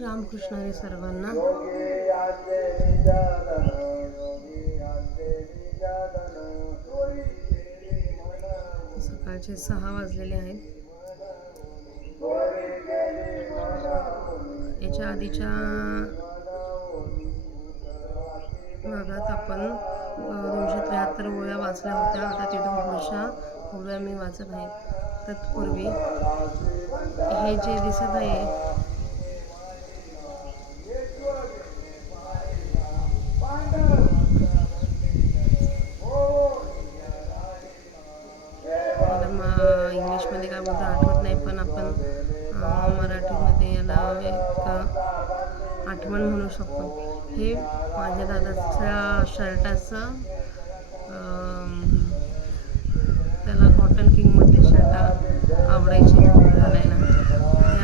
रामकृष्ण हरी सर्वांना. सकाळचे 6 वाजलेले आहेत. याच्या आधीच्या भागात आपण 273 ओळ्या वाचल्या होत्या. आता तिथून पुढच्या ओळ्या मी वाचत आहे. तत्पूर्वी हे जे दिसत आहे इंग्लिशमध्ये काय बोलतं आठवत नाही, पण आपण मराठीमध्ये याला एक आठवण म्हणू शकतो. हे माझ्या दादाच्या शर्टाचं त्याला कॉटन किंगमधले शर्ट आवडायचे घालायला.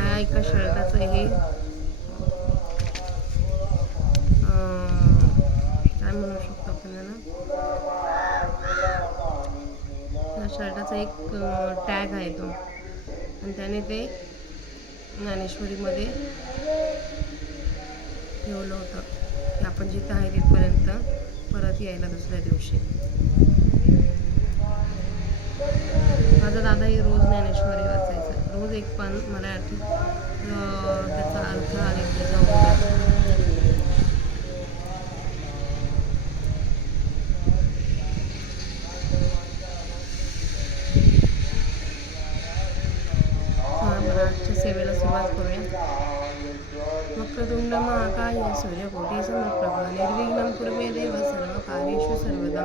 या एका शर्टाचं हे काय म्हणू शकतो आपल्याला, या शर्टाचा एक टॅग आहे तो, आणि त्याने ते ज्ञानेश्वरीमध्ये ठेवलं होतं की आपण जिथं आहे तिथपर्यंत परत यायला दुसऱ्या दिवशी. माझा दादाही रोज ज्ञानेश्वरी वाचायचा, रोज एक पान मराठी त्याचा अर्थ आणि त्याचा उपयोग. आजच्या सेवेला सुरुवात करूया. वक्रतुंड महाकाय सूर्यकोटी समप्रभ निर्विघ्नं कुरु देव सर्वकार्येषु सर्वदा.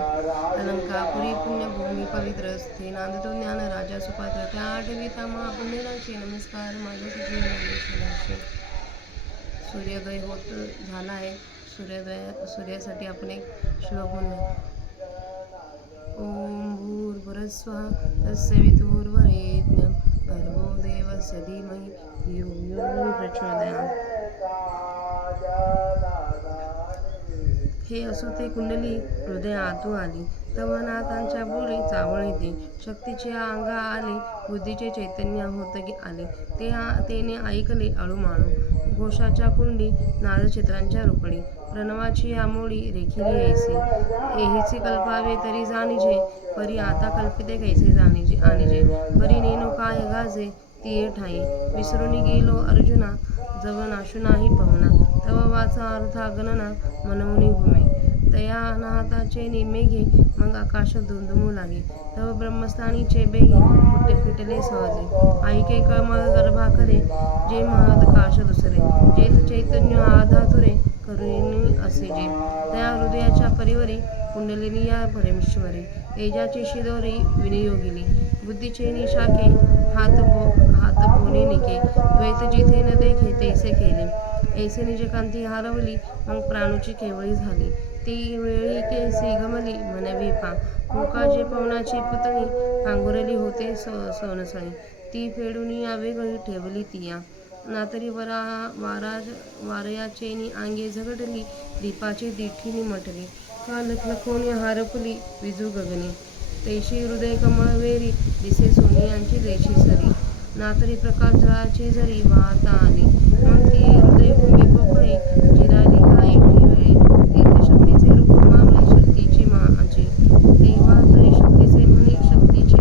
अलंकापुरी पुण्यभूमी पवित्रस्थे नांदतो ज्ञान राजा सुपात्र त्या आठविता महापुण्यराशी. नमस्कार माझ्यासाठी ज्ञानेश्वराशी. सूर्योदय होत झाला आहे. सूर्यासाठी आपण एक श्लोक म्हणूया. ओम भूर्भुवस्सुवः तस्य वितुर्वरेण्यं भर्गो देवस्य धीमहि धियो यो प्रचोदयात्. हे असो ते कुंडली हृदयातू आली, तव नाथांच्या बोली चावळीते. शक्तीचे अंगा आले, बुद्धीचे चैतन्य होत आले. तेने ऐकले अळूमाळू घोषाच्या कुंडी, नादचित्रांच्या रुपडी. प्रणवाची आमोळी रेखिली ऐसे, एहीचे कल्पावे तरी जाणीजे. परी आता कल्पिते कैसे आणीजे. परी नेनो काय गाजे तिये ठाई. विसरून गेलो अर्जुना, जव नाशू नाही पवना. तव वाचा अर्था गणना, मनवनी भूमे. तया अनाहताचे निमेघे, मग आकाश धुंदुमू लागे. तव ब्रह्मस्थानीचे बेगे, फुटले सहजे. ऐके कमळ गर्भाकरे, जे महद काश दुसरे. जेथ चैतन्य आधातुरे, करुणी असे जे. तया हृदयाच्या परिवरी, कुंडलिनी या परमेश्वरी. तेजाची शिदोरी विनियोगिली, बुद्धीचे निशाखे, हात पोनी निके. द्वैत जिथे न देखे तैसे केले, ऐसे निज कांती हरवली. मग प्राणूची केवळी झाली, ती वेळी केसी गमली म्हणवी पा. मुकाचे पवनाची पुतणी, पांघुरली होते सोनसळी. ती फेडून आवेगळी ठेवली तिया. नातरी वारयाचेनी अंगे झगडली, दीपाची दिठीनी म्हटली. का लखलखोनी हरपली विजू गगनी. तैशी हृदय कमळ वेरी, दिसे सोनियांची देशी सरी. नातरी प्रकाश जळाची झरी वाहता आली, मग ती हृदयभूमी पोकळे. जिराली का एकटी वेळे, तीर्थ शक्तीचे रूप मावळे शक्तीची माझी. तेव्हा तरी शक्तीचे म्हणी शक्तीची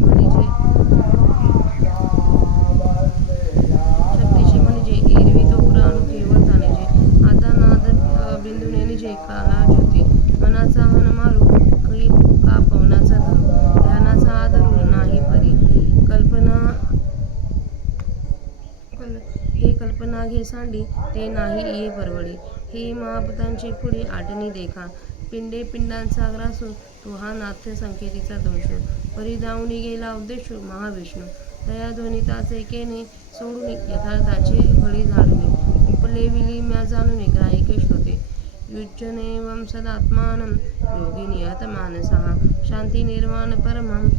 म्हणजे एरवी तो प्राणू केवळ तानेजे. आता नाद बिंदूने निजे काला ज्योती. मनाचा हन मारू का पवनाचा धरू. ध्यानाचा आदरू नाही परी. कल्पना घे सांडी, ते नाही ये परवडी. हे महाभूतांची पुढे आठणी देखा. पिंडे पिंडांचा ग्रासो, तो हा नाथ्य संकेतीचा दोष. परी जाऊनी गेला उद्देश महाविष्णू. तया ध्वनिताचे केने सोडून यथार्थाची फळी झाडून. उपले विली म्या जाणून ग्राहिके श्रोते. युज्यनेवं सदात्मानं योगी नियत मानसः. शांती निर्वाण परमं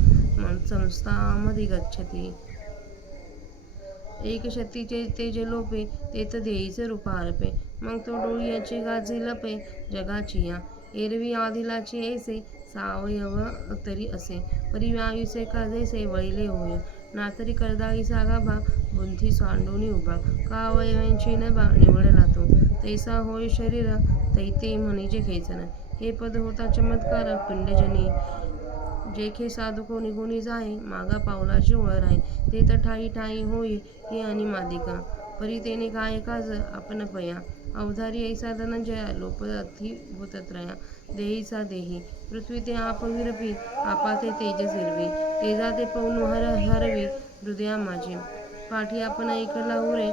संस्थामधिगच्छति. एक शक्तीचे तेज लोपे, तेथ देईचे रूपार्पे. मग तो डोळ्याची गाजी लपे जगाची या. एरवी आदिलाची ऐसे सावयव तरी असे. परी व्यायूचे का जैसे वळिले होय. नातरी करदाळीचा गाभा बुंथी सांडूनी उभा. का अवयवांची नभा निवडला तो, तैसा होय शरीर तैते म्हणीचे खेचन. हे पद होता चमत्कार पिंडजनी, जेखे साधको निघून जाय मागा पावलाची ओळ राय. ते तर ठाई ठाई होई हे अनिमादिका, परी तेने काय काज आपण पया. अवधारी ऐसा धनंजया लोपथी भूतत्रया. देहीचा देही पृथ्वी ते आप विरपी, आपा ते तेज जिरवी. तेजा ते पवनु हरवी हृदया माझे. पाठी आपण ऐकला उरे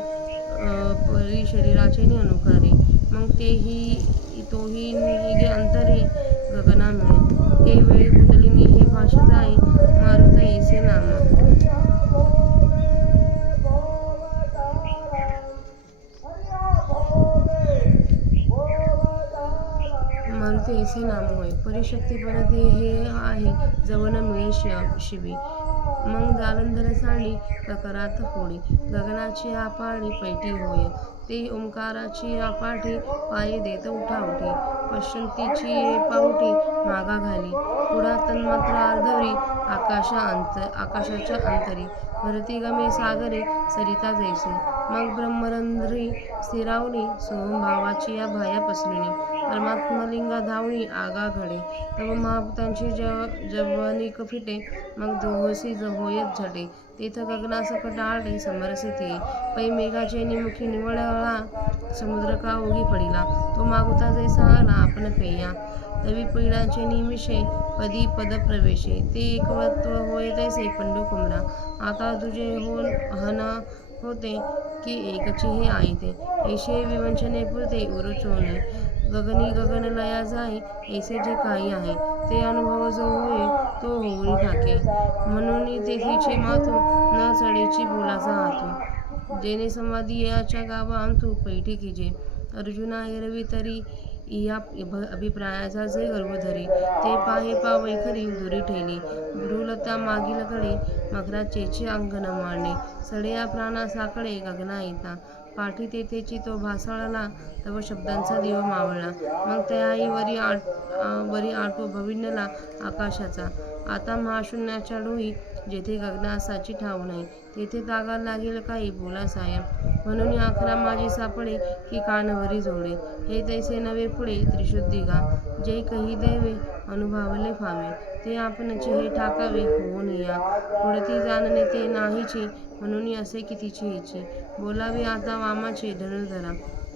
परी शरीराचे नि अनुकारे. मग तोही निगे अंतरे गगना मिळे. हे वेळी कुंडलिनी हे भाषित आहे मारुत ऐसे नाम. मारुती ऐसे नाम होय. परिशक्ती परते हे आहे जवन मिळे शिवी. मग जालंधर सांडी करात फोडी, गगनाची आपाळी पैठी होय. ते ओंकाराची आपाठी पाये देत उठाउठी. पश्यंतीची पाऊठी मागा घाली, पुढा तन्मात्र अर्धवरी आकाशाच्या अंतरी. भरती गमे सागरे सरिता जैसे, मग ब्रह्मरंध्री स्थिरावली. सोमभावाची या भाया पसरली, परमात्मलिंगा धावणी आगा घडे. तव महाभूतांची जवनिक फिटे, मग दोहसी होयत झटे. तेथ गगनासकट आटे समरसे थिये, पै मेघाचे निमुखी निवळला. समुद्र का ओघी पडिला, तो मागुता जैसा आला आपण पेया. तवी पीडांचे निमिषे पदी पद प्रवेशे, ते एकवत्व होय तैसे पंडू कुमरा. आता तुझे हन होते की एकची हे आईते, ऐशे विवंचने पुरते उरचोने. गगनी गगन लया जाई ऐसे जे काही आहे, ते अनुभव जो होय तो होऊन ठाके. म्हणून तेथीचे मातू न चढेची बोलाचा हातू, जेने संवादी याच्या गावा अंतू पैठी कीजे. अर्जुना एरवी तरी या अभिप्रायाचा जे गर्भ धरी, ते पाहे पावै खरी दुरी ठेली. भ्रूलता मागील कडे मकराचेची अंगण मांडे, सडया प्राणा साकडे गगना येता. पाठी तेथेची तो भासाळला, तव शब्दांचा दिवा मावळला. मग त्याही वरी आटो भविन्यला आकाशाचा. आता महाशून्याच्या डोही, जेथे गगनासाची ठाव नाही, तेथे तागा लागेल काही बोला साया. म्हणून आखरा माझी सापडे की कानवरी जोडे, हे तैसे नवे पुढे त्रिशुद्धी गा. जे कही दैवे अनुभावले फावे, ते आपणची हे ठाकावे होऊन या. पुढती जाणणे ते नाहीची, म्हणून असे कितीची हिची. बोलावे आता वामाचे धनुर्धरा,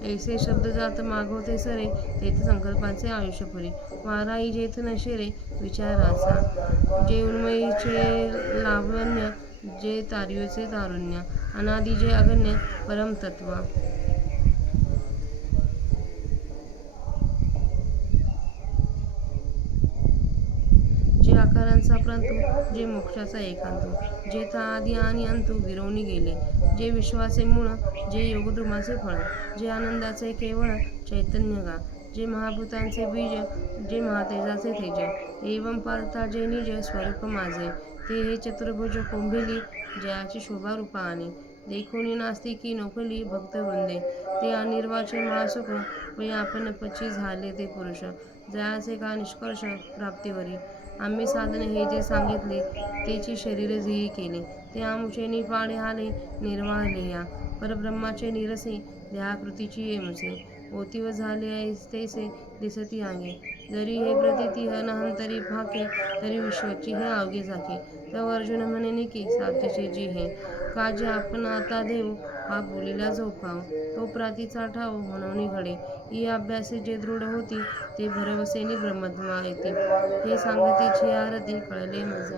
ऐसे शब्द जात मागवते सरे. तेथे संकल्पांचे आयुष्य पुरे, वाराई जेथ नशेरे विचाराचा. जे उन्मयीचे लावण्य, जे तारुचे तारुण्य, अनादि जे अगण्य परमतत्व. जे आकारांचा प्रांतू, जे मोक्षाचा एकांतू, जे आदी आणि अंतू गिरवून गेले. जे विश्वाचे मूळ, जे योगद्रुमाचे फळ, जे आनंदाचे केवळ चैतन्य गा. जे महाभूतांचे बीज, जे महातेजाचे तेज. एवं पार्था जे निज स्वरूप माझे, ते हे चतुर्भुज कोंभिली जयाची शोभा रूपाने. देखोनी नास्तिकी नोकली भक्तवृंदे, ते अनिर्वाचे महासुख, पै आपण पची झाले ते पुरुष. जयाचे का निष्कर्ष प्राप्तीवरी, आम्ही साधन हे जे सांगितले, तेची शरीर झिही केले. ते आमुचे निपाडे आले निर्वाहले या, परब्रह्माचे निरसे देहाकृतीची येमुसे. ओतीव झाले ऐसे दिसती आगे, जरी हे प्रतीती अनहंतरी फाके, तरी विश्वची हे अवघे झाके. तव अर्जुन म्हणे निके साध्यचे जी हे, काजे आपण आता देऊ हा बोलिला जो पाव. तो प्रातीचा ठाव म्हणून घडे, ई अभ्यासे जे दृढ होती, ते भरवसेनी ब्रह्मत्मा येते. हे सांगतीची आरती कळले मज.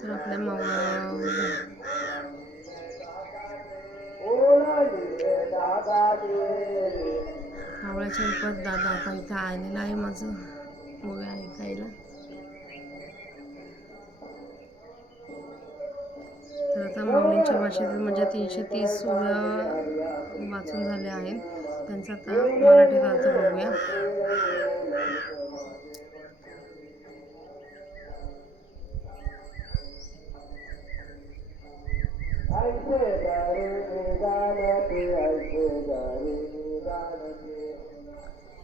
तर आपल्या मावळ्याच्या रूपात दादा आता इथं आलेला आहे माझं ओव्या ऐकायला. तर आता माऊलींच्या भाषेतील माझ्या 330 ओव्या वाचून झाल्या आहेत. त्यांचा आता मराठीत अर्थ बघूया.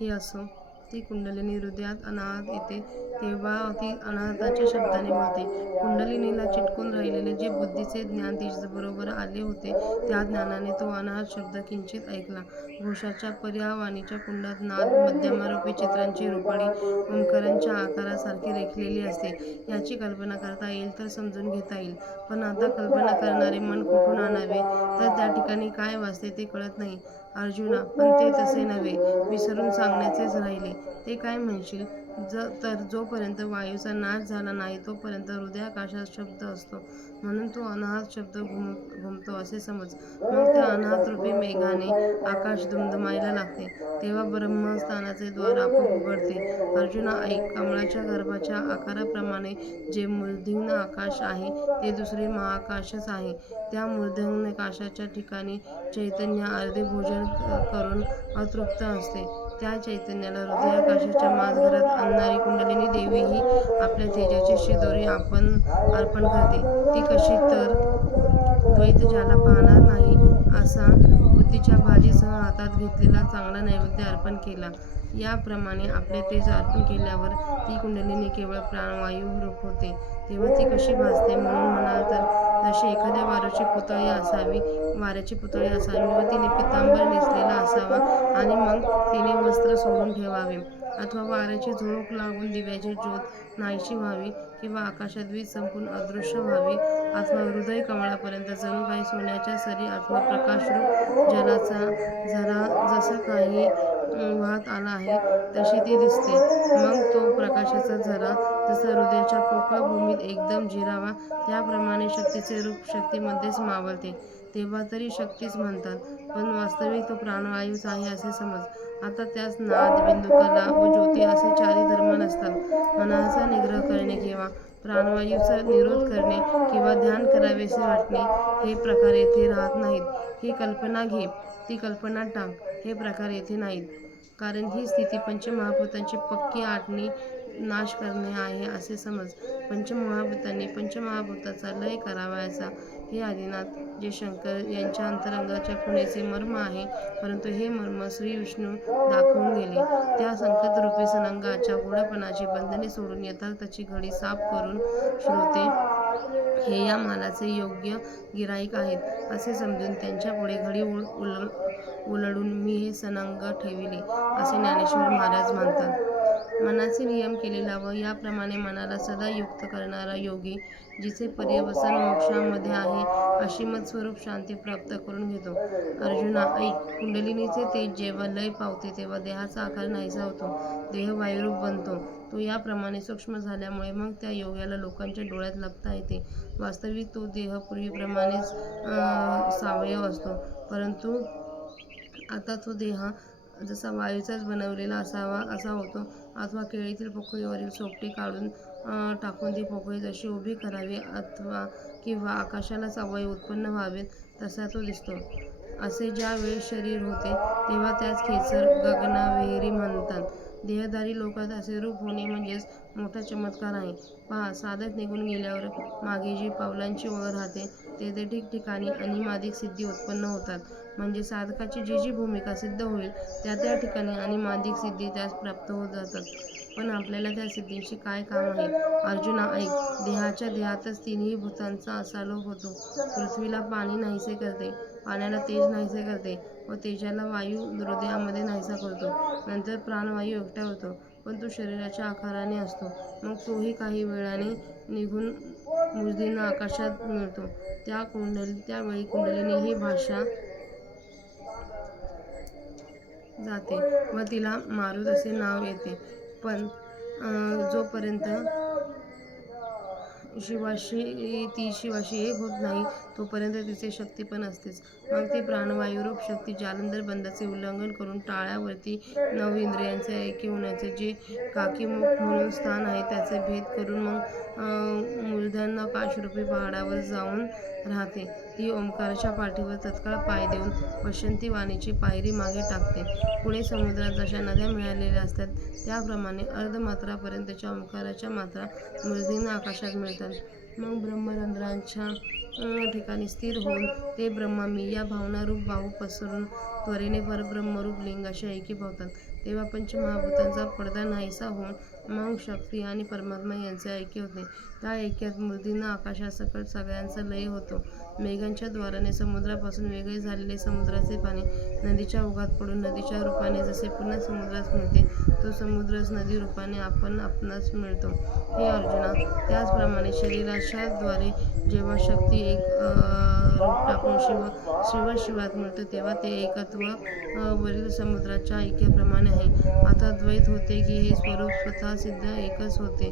हे असो, ती कुंडलिनी हृदयात अनाहत येते तेव्हा ती अनाहताच्या शब्दाने बोलते. कुंडलिनीला चिटकून राहिलेले जे बुद्धीचे ज्ञान तिच्याबरोबर आले होते, त्या ज्ञानाने तो अनाहत शब्द किंचित ऐकला. घोषाच्या पर्यावाणीच्या कुंडात नाद मध्यमारूपी चित्रांची रुपडी ओंकाराच्या आकारासारखी रेखलेली असते. याची कल्पना करता येईल तर समजून घेता येईल. पण आता कल्पना करणारे मन कुठून आणावे, तर त्या ठिकाणी काय वाचते ते कळत नाही. अर्जुना, पण ते तसे नव्हे. विसरून सांगण्याचेच राहिले. ते काय म्हणशील? तर जोपर्यंत वायूचा नाश झाला नाही तोपर्यंत हृदयाकाशात शब्द असतो, म्हणून तो अनाहत शब्द घुमतो असे समज. मग त्या अनाहतरूपी मेघाने आकाश दुमदुमायला लागते, तेव्हा ब्रह्मस्थानाचे द्वार आपोआप उघडते. अर्जुना ऐक, कमळाच्या गर्भाच्या आकाराप्रमाणे जे मूर्धन्य आकाश आहे ते दुसरे महाआकाशच आहे. त्या मूर्धन्याकाशाच्या ठिकाणी चैतन्य अर्धे भोजन करून अतृप्त असते. त्या चैतन्याला हृदयाकाशाच्या माझघरात आणणारी कुंडलिनी देवी ही आपल्या तेजाची शिदोरी अर्पण करते. ती कशी तर द्वैत ज्याला पाहणार नाही असा बुद्धीच्या भाजीसह हातात घेतलेला चांगला नैवेद्य अर्पण केला, याप्रमाणे आपले तेज अर्पण केल्यावर ती कुंडलिनी केवळ प्राणवायू रूप होते. तेव्हा ती कशी भासते म्हणून म्हणाल तर जशी एखाद्या वाऱ्याची पुतळी असावी व तिने पितांबर नेसलेला असावा आणि मग तिने वस्त्र सोडून ठेवावे, अथवा वाऱ्याची झुळूक लागून दिव्याची ज्योत नाहीशी व्हावी, किंवा आकाशात वीज संपून अदृश्य व्हावी, अथवा हृदय कमळापर्यंत जणू काही सोन्याच्या सरी अथवा प्रकाशरूप जलाचा झरा जसा काही वाहत आला आहे तशी ती दिसते. मग तो प्रकाशाचा झरा जसा हृदयाच्या पोकळ भूमीत एकदम जिरावा, त्याप्रमाणे शक्तीचे रूप शक्तीमध्येच मावळते. तेव्हा तरी शक्तीच म्हणतात, पण वास्तविक तो प्राणवायूच आहे असे समज. आता त्यास नाद, बिंदुकला व ज्योती असे चारी धर्म नसतात. मनाचा निग्रह करणे किंवा प्राणवायूचा निरोध करणे किंवा ध्यान करावेसे वाटणे हे प्रकार येथे राहत नाहीत. ही कल्पना घे, ती कल्पना टाक, हे प्रकार येथे नाहीत. कारण ही स्थिती पंचमहाभूतांची पक्की आटणी नाश करणे आहे असे समज. पंचमहाभूतांनी पंचमहाभूताचा लय करावयाचा हे आदिनाथ जे शंकर यांच्या अंतरंगाच्या खुणेचे मर्म आहे. परंतु हे मर्म श्री विष्णू दाखवून गेले. त्या संकेतरूपी सनंगाच्या गूढपणाची बंधने सोडून यथार्थाची घडी साफ करून श्रोते हे या मालाचे योग्य गिराईक आहेत असे समजून त्यांच्यापुढे घडी उलडून मी हे सनंग ठेविले असे ज्ञानेश्वर महाराज म्हणतात. मनाचे नियम केलेला व याप्रमाणे मनाला सदा युक्त करणारा योगी जिचे पर्यवसन मोक्षामध्ये आहे अशी मत्स्वरूप शांती प्राप्त करून घेतो. अर्जुना ऐक, कुंडलिनीचे तेज जेव्हा लय पावते तेव्हा देहाचा आकार नाहीसा होतो, देह वायुरूप बनतो. तो याप्रमाणे सूक्ष्म झाल्यामुळे मग त्या योग्याला लोकांच्या डोळ्यात लपता येते. वास्तविक तो देह पूर्वीप्रमाणेच सावयव असतो, परंतु आता तो देह जसा वायूचाच बनवलेला असावा असा होतो, अथवा केळीतील पोकळीवरील सोपटे काढून टाकून ती पोकळी जशी उभी करावी किंवा आकाशालाच अवयव उत्पन्न व्हावेत तसा तो दिसतो. असे ज्या वेळी शरीर होते तेव्हा त्याच खेचर गगनाविहिरी म्हणतात. देहधारी लोकात असे रूप होणे म्हणजेच मोठा चमत्कार आहे. पहा, साधक निघून गेल्यावर मागे जी पावलांची ओळ राहते तेथे ठिकठिकाणी अनिमादिक सिद्धी उत्पन्न होतात. म्हणजे साधकाची जी जी भूमिका सिद्ध होईल त्या ठिकाणी अनिमादिक सिद्धी त्यास प्राप्त होत जातात. पण आपल्याला त्या सिद्धींशी काय काम आहे? अर्जुना ऐक, देहाच्या देहातच तिन्ही भूतांचा असा लोप होतो. पृथ्वीला पाणी नाहीसे करते, पाण्याला तेज नाहीसे करते व तेजाला वायू हृदयामध्ये नाहीसा करतो. नंतर प्राणवायू एकटा होतो, पण तो शरीराच्या आकाराने असतो. मग तोही काही वेळाने निघून मूर्धन्य आकाशात मिळतो. त्यावेळी कुंडलिनी ही भाषा जाते व तिला मारुत असे नाव येते. पण जोपर्यंत ती शिवाशी एक होत नाही तोपर्यंत तिचे शक्ती पण असतेच. मग ती प्राणवायुरूप शक्ती जालंधर बंधाचे उल्लंघन करून टाळ्यावरती 9 इंद्रियांचे ऐक्य होण्याचे जे काकीमुख म्हणून स्थान आहे त्याचे भेद करून मग मूर्धन्याकाशरूपी पहाडावर जाऊन राहते. ती ओंकाराच्या पाठीवर तत्काळ पाय देऊन पश्यंती वाणीची पायरी मागे टाकते. पुढे समुद्रात जशा नद्या मिळालेल्या असतात त्याप्रमाणे अर्धमात्रापर्यंतच्या ओंकाराच्या मात्रा मूर्धन्य आकाशात मिळतात. मग ब्रह्मरंध्रांच्या ठिकाणी स्थिर होऊन ते ब्रह्मा मी या भावनारूप बाहू पसरून त्वरेने परब्रह्मरूप लिंगाशी ऐक्य पावतात. तेव्हा पंचमहाभूतांचा पडदा नाहीसा होऊन मग शक्ती आणि परमात्मा यांचे ऐक्य होते. त्या ऐक्यात मूर्तींना आकाशासकट सगळ्यांचा लय होतो. मेघांच्या द्वाराने समुद्रापासून वेगळे झालेले समुद्राचे पाणी नदीच्या ओघात पडून नदीच्या रूपाने जसे पुन्हा समुद्रास मिळते, तो समुद्रच नदी रूपाने आपणास मिळतो. हे अर्जुना, त्याचप्रमाणे शरीराच्या द्वारे जेव्हा शक्ती एक रूप टाकून शिवात मिळतो, तेव्हा ते एकत्व वरील समुद्राच्या ऐक्याप्रमाणे आहे. आता द्वैत होते की हे स्वरूप स्वतः सिद्ध एकच होते,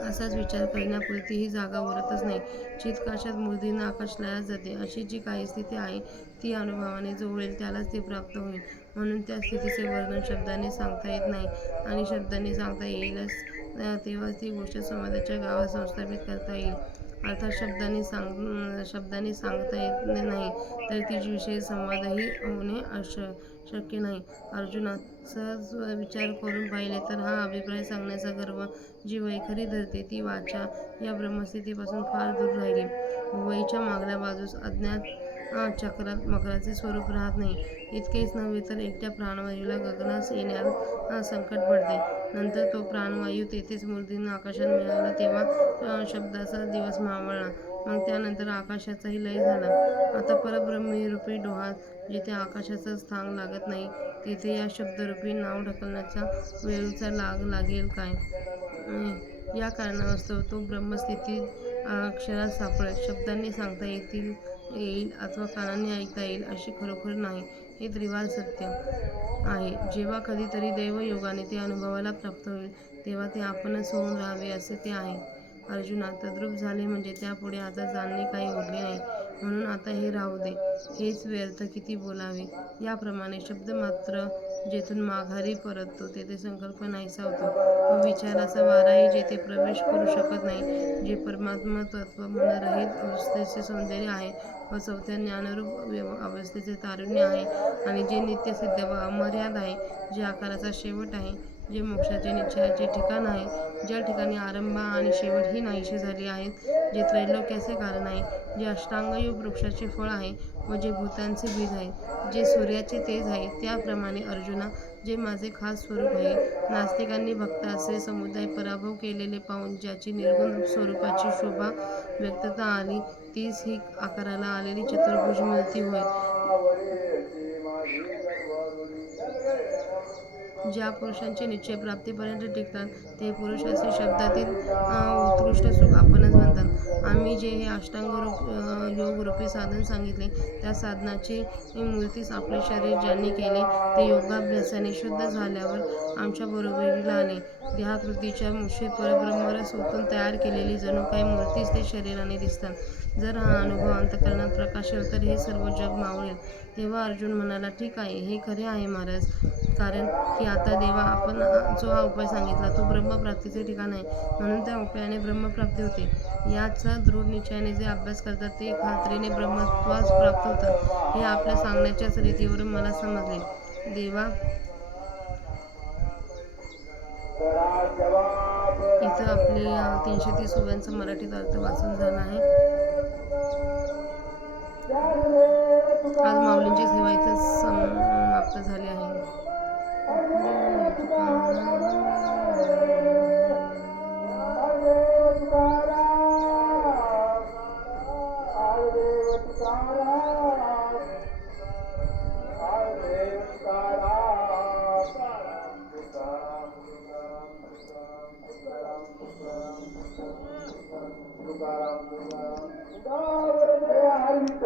असाच विचार करण्यापुरती ही जागा उरतच नाही. चित्काशात मूर्तींना आकाश लयास जाते, अशी जी काही स्थिती आहे ती अनुभवाने जो होईल त्यालाच ती प्राप्त होईल. म्हणून त्या स्थितीचे वर्णन शब्दाने सांगता येत नाही, आणि शब्दाने सांगता येईलच तेव्हाच ती गोष्ट समाजाच्या गावात संस्थापित करता येईल. अर्थात शब्दाने सांगता येत नाही तर तिच्याविषयी संवादही होणे शक्य नाही. अर्जुना, सहज विचार करून पाहिले तर हा अभिप्राय सांगण्याचा गर्व जी वैखरी धरते ती वाचा या ब्रह्मस्थितीपासून फार दूर राहिली. भुवईच्या मागल्या बाजूस अज्ञात चक्रात मकराचे स्वरूप राहत नाही. इतकेच नव्हे तर एकट्या प्राणवायूला गगनास येण्यास संकट पडते. नंतर तो प्राणवायू तेथेच मूर्तींना आकाशात मिळाला तेव्हा शब्दाचा दिवस मावळला. मग त्यानंतर आकाशाचाही लय झाला. आता परब्रह्मरूपी डोहात जिथे आकाशाचा थांग लागत नाही, तेथे या शब्दरूपी नाव ढकलण्याचा वेळूचा लागेल काय? या कारणास्तव तो ब्रह्मस्थितीत अक्षरात सापडेल. शब्दांनी सांगता येईल अथवा कानांनी ऐकता येईल अशी खरोखर नाही, हे त्रिवार सत्य आहे. जेव्हा कधीतरी दैवयोगाने ते अनुभवाला प्राप्त होईल, तेव्हा ते आपणच होऊन राहावे असे ते आहे. अर्जुना, तद्रूप झाले म्हणजे त्यापुढे आता जाणणे काही उरले नाही. म्हणून आता हे राहू दे, हेच व्यर्थ किती बोलावे. याप्रमाणे शब्द मात्र जेथून माघारी परततो तेथे संकल्प नाहीसा होतो व विचाराचा वाराही जेथे प्रवेश करू शकत नाही. जे परमात्म तत्व मनरहित अवस्थेचे सौंदर्य आहे व चौथ्या ज्ञानरूप अवस्थेचे तारुण्य आहे, आणि जे नित्यसिद्ध व अमर्याद आहे, जे आकाराचा शेवट आहे, जे मोक्षाचे निश्चयाचे ठिकाण आहे, ज्या ठिकाणी आरंभ आणि शेवट ही नाहीशी झाली आहेत, जे त्रैलोक्याचे कारण आहे, जे अष्टांगयोग वृक्षाचे फळ आहे व जे भूतांचे बीज आहे, जे सूर्याचे तेज आहे, त्याप्रमाणे अर्जुना, जे माझे खास स्वरूप आहे. नास्तिकांनी भक्ताचे समुदाय पराभव केलेले पाहून ज्याची निर्गुण स्वरूपाची शोभा व्यक्तता आली, तीच ही आकाराला आलेली चतुर्भुज मूर्ती होय. ज्या पुरुषांचे निश्चय प्राप्तीपर्यंत टिकतात ते पुरुष असे शब्दातील उत्कृष्ट सुख आपणच म्हणतात. आम्ही जे हे अष्टांग योगरूपी साधन सांगितले, त्या साधनाची मूर्तीस आपले शरीर ज्यांनी केले, ते योगाभ्यासाने शुद्ध झाल्यावर आमच्या बरोबरीला आले. देहाकृतीच्या मुठीत परब्रह्मरस ओतून तयार केलेली जणू काही मूर्तीच ते शरीराने दिसतात. जर हा अनुभव अंतःकरणात प्रकाशेल तर हे सर्व जग मावळेल. तेव्हा अर्जुन म्हणाला, ठीक आहे, हे खरे आहे महाराज. कारण की आता देवा, आपण जो हा उपाय सांगितला तो ब्रह्मप्राप्तीचे ठिकाण आहे, म्हणून त्या उपायाने ब्रह्मप्राप्ती होते. याचा दृढ निश्चयाने जे अभ्यास करतात ते खात्रीने ब्रह्मत्वास प्राप्त होतात, हे आपल्या सांगण्याच्याच रीतीवरून मला समजले. देवा, इथं आपली 330 ओव्यांचा मराठीत अर्थ वाचून झाला आहे. आज माऊलींची सेवा इथं समाप्त झाली आहे. तुकाराम